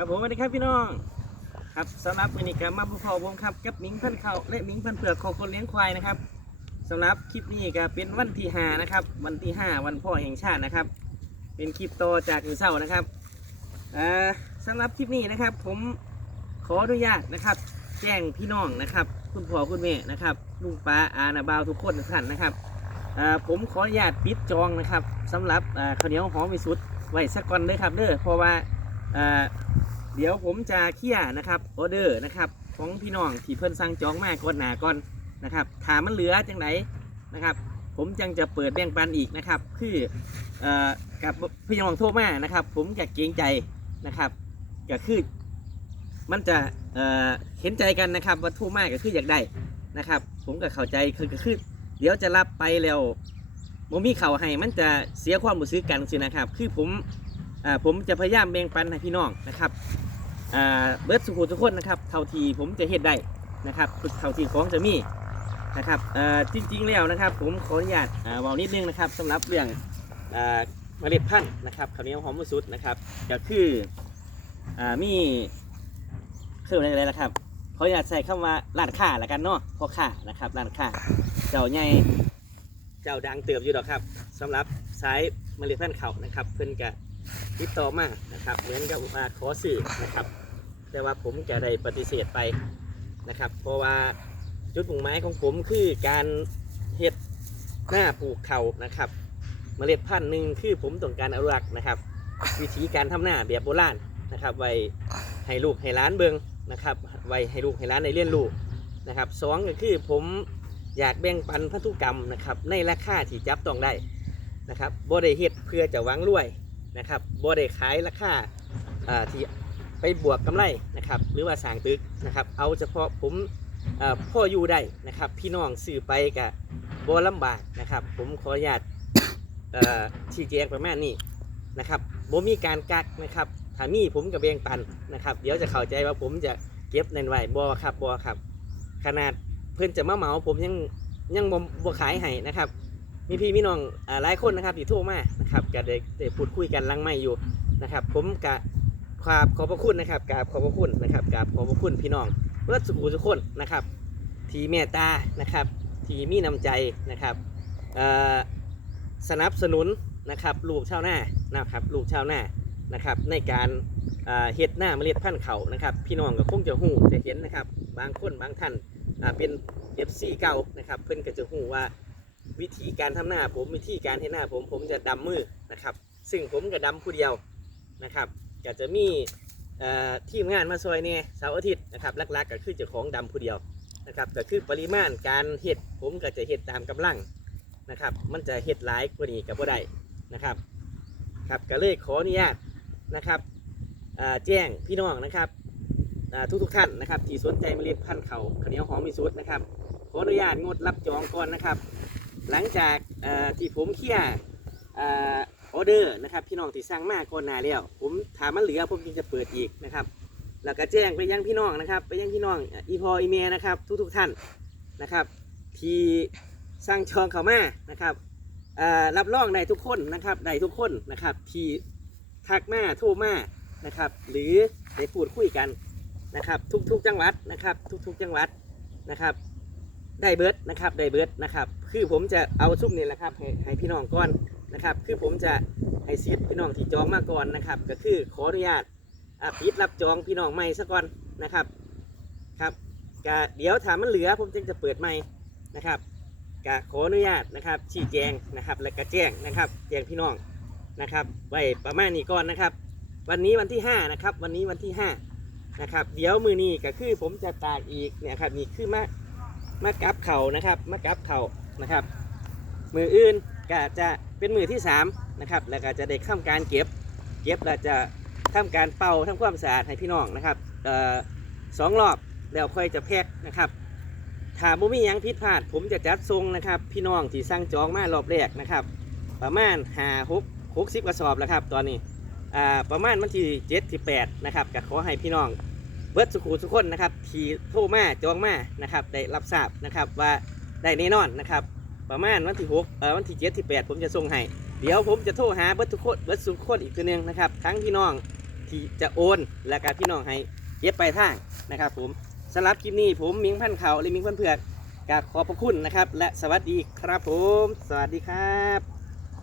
ครับผมสวัสดีครับพี่น้อง ครับสำหรับวันนี้ก็มาพบกับผมครับกับหมิงพันเขาและหมิงพันเผือกของคนเลี้ยงควายนะครับสำหรับคลิปนี้ก็เป็นวันที่ห้านะครับ วันที่ห้าวันพ่อแห่งชาตินะครับ เป็นคลิปโตอจากอือเศร้านะครับอ่าสำหรับคลิปนี้นะครับ ผมขออนุญาตนะครับ แจ้งพี่น้องนะครับ คุณพ่อคุณแม่นะครับลุงป้าอานาบาวทุกคนทุกท่านนะครับผมขออนุญาตปิดจองนะครับสำหรับข้าวเหนียวหอมวิสุทธ์ไว้สักก่อนเลยครับเด้อเพราะว่า เดี๋ยวผมจะเคลียร์นะครับออเดอร์นะครับของพี่น้องที่เพิ่นสั่งจองมาก่อนหนาก่อนนะครับถามมันเหลือจังไหนนะครับ ผมจังจะเปิดแบ่งปันอีกนะครับ คือเอ่อกับพี่น้องโทรมานะครับ ผมจะเกรงใจนะครับก็คือมันจะเอ่อเห็นใจกันนะครับว่าโทรมาก็คืออยากได้นะครับ ผมก็เข้าใจคือก็คือเดี๋ยวจะรับไปแล้วผมมีเข่าให้มันจะเสียความรู้สึกกันสินะครับ คือผมอ่าผมจะพยายามแบ่งปันให้พี่น้องนะครับ เบิร์ดสุขุทุกคนนะครับเท่าที่ผมจะเฮ็ดได้นะครับเท่าที่ของจะมีนะครับจริงๆแล้วนะครับ ผมขออนุญาตเว้านิดนึงนะครับสำหรับเรื่องเมล็ดพันธุ์นะครับข้าวเหนียวหอมมสุดนะครับก็คือมีคืออะไรล่ะครับขออนุญาตใส่คำว่าร้านค้าละกันเนาะพ่อค้านะครับร้านค้าเจ้าใหญ่เจ้าดังเติบอยู่ดอกครับสำหรับสายเมล็ดพันธุ์เขานะครับ เพิ่อนก็ติดต่อมานะครับเหมือนกับว่าขอสื่อนะครับ แต่ว่าผมจะได้ปฏิเสธไปนะครับ เพราะว่าจุดมุ่งหมายของผมคือการเฮ็ดหน้าปลูกเขานะครับเมล็ดพันธุ์หนึ่งคือผมต้องการอนุรักษ์นะครับ วิธีการทำหน้าแบบโบราณนะครับ ไว้ให้ลูกให้ล้านเบิงนะครับ ไว้ให้ลูกให้ล้านในเรียนรู้นะครับสองก็คือผมอยากแบ่งปันพันธุกรรมนะครับ ในราคาที่จับต้องได้นะครับบ่ได้เฮ็ดเพื่อจะหวังรวยนะครับบ่ได้ขายราคาที่ ไปบวกกำไรนะครับหรือว่าสร้างตึกนะครับเอาเฉพาะผมพ่ออยู่ได้นะครับพี่น้องซื้อไปกับบ่ลำบากนะครับ ผมขออนุญาตชี้แจงประมาณนี้นะครับบ่มีการกักนะครับถ้ามีผมกับแบ่งปันนะครับ เดี๋ยวจะเข้าใจว่าผมจะเก็บเงินไว้บ่ครับบ่ครับ ขนาดเพื่อนจะมาเหมาผมยังยังบ่บ่ขายให้นะครับมีพี่มีน้องหลายคนนะครับที่โทรมานะครับก็ได้ได้พูดคุยกันลังไม่อยู่นะครับ ผมกะ ขอบขอบพระคุณนะครับกราบขอบพระคุณนะครับกราบขอบพระคุณพี่น้องเพื่อสุขุทุกคนนะครับ ที่เมตตานะครับ ที่มีน้ำใจนะครับสนับสนุนนะครับลูกชาวนานะครับลูกชาวนานะครับ ในการเฮ็ดหน้าเมล็ดพันธุ์เขานะครับ พี่น้องก็คงจะหูจะเห็นนะครับ บางคนบางท่านเป็น FC เก่านะครับเพิ่อนก็จะหูว่าวิธีการทำหน้าผมวิธีการเห็นหน้าผมผมจะดำมือนะครับ ซึ่งผมก็ดำผู้เดียวนะครับ ก็จะมีทีมงานมาซอยเนี่ยเสาร์อาทิตย์นะครับลักๆก็คือเจ้าของดำผู้เดียวนะครับก็คือปริมาณการเห็ดผมก็จะเห็ดตามกำลังนะครับ มันจะเห็ดหลายกว่านี้กับบ่ได้นะครับครับก็เลยขออนุญาตนะครับแจ้งพี่น้องนะครับทุกๆท่านนะครับที่สนใจเมล็ดพันธุ์เขาข้าวเหนียวหอมมีสุดนะครับขออนุญาตงดรับจองก่อนนะครับ หลังจากที่ผมเคลียร์ ออเดอร์นะครับพี่น้องที่สั่งมาก่อนหน้าแล้วผมถามมันเหลือผมจึงจะเปิดอีกนะครับแล้วก็แจ้งไปยังพี่น้องนะครับ ไปยังพี่น้องอีพออีเมลนะครับ ทุกๆท่านนะครับ ที่สั่งจองเข้ามานะครับรับรองได้ทุกคนนะครับได้ทุกคนนะครับ ที่ทักมาโทรมานะครับ หรือได้พูดคุยกันนะครับ ทุกๆจังหวัดนะครับ ทุกๆจังหวัดนะครับ ได้เบิร์ดนะครับได้เบิร์ดนะครับ คือผมจะเอาซุ่มนี่แหละครับให้ให้พี่น้องก่อน นะครับ คือผมจะให้ซีดพี่น้องที่จองมาก่อนนะครับ ก็คือขออนุญาตปิดรับจองพี่น้องใหม่ซะก่อนนะครับครับกะเดี๋ยวถามมันเหลือผมจึงจะเปิดใหม่นะครับกะขออนุญาตนะครับชี้แจงนะครับ และก็แจ้งนะครับแจ้งพี่น้องนะครับ ไว้ประมาณนี้ก่อนนะครับ วันนี้วันที่5นะครับวันนี้วันที่5นะครับเดี๋ยวมือนี้ก็คือผมจะตากอีกเนี่ยครับนี่คือมะมากับเขานะครับมากับเขานะครับ มืออื่น ก็จะเป็นมือที่3นะครับแล้วก็จะได้ทำการเก็บ เก็บแล้วจะทำการเป่าทำความสะอาดให้พี่น้องนะครับสองรอบแล้วค่อยจะแพ็คนะครับถ้าบ่มียังผิดพลาด ผมจะจัดทรงนะครับพี่น้องที่สั่งจองมารอบแรกนะครับ ประมาณหาหกหกสิบกระสอบแล้วครับตอนนี้ประมาณวันที่เจ็ดที่แปดนะครับก็ขอให้พี่น้องเบิร์ดสุขุทุกคนนะครับที่โทรมาจองมานะครับได้รับทราบนะครับว่าได้แน่นอนนะครับ ประมาณวันที่หกเอ่อวันที่เจ็ดที่แปดผมจะส่งให้ เดี๋ยวผมจะโทรหาเบิร์ทุกคนเบิร์ดสุขคนอีกทีนึงนะครับทั้งพี่น้องที่จะโอนและการพี่น้องให้เย็บไปทางนะครับ ผมสำหรับคลิปนี้ผมมิงพันเขาและมิงพันเผือกกาบขอบพระคุณนะครับ และสวัสดีครับผม สวัสดีครับ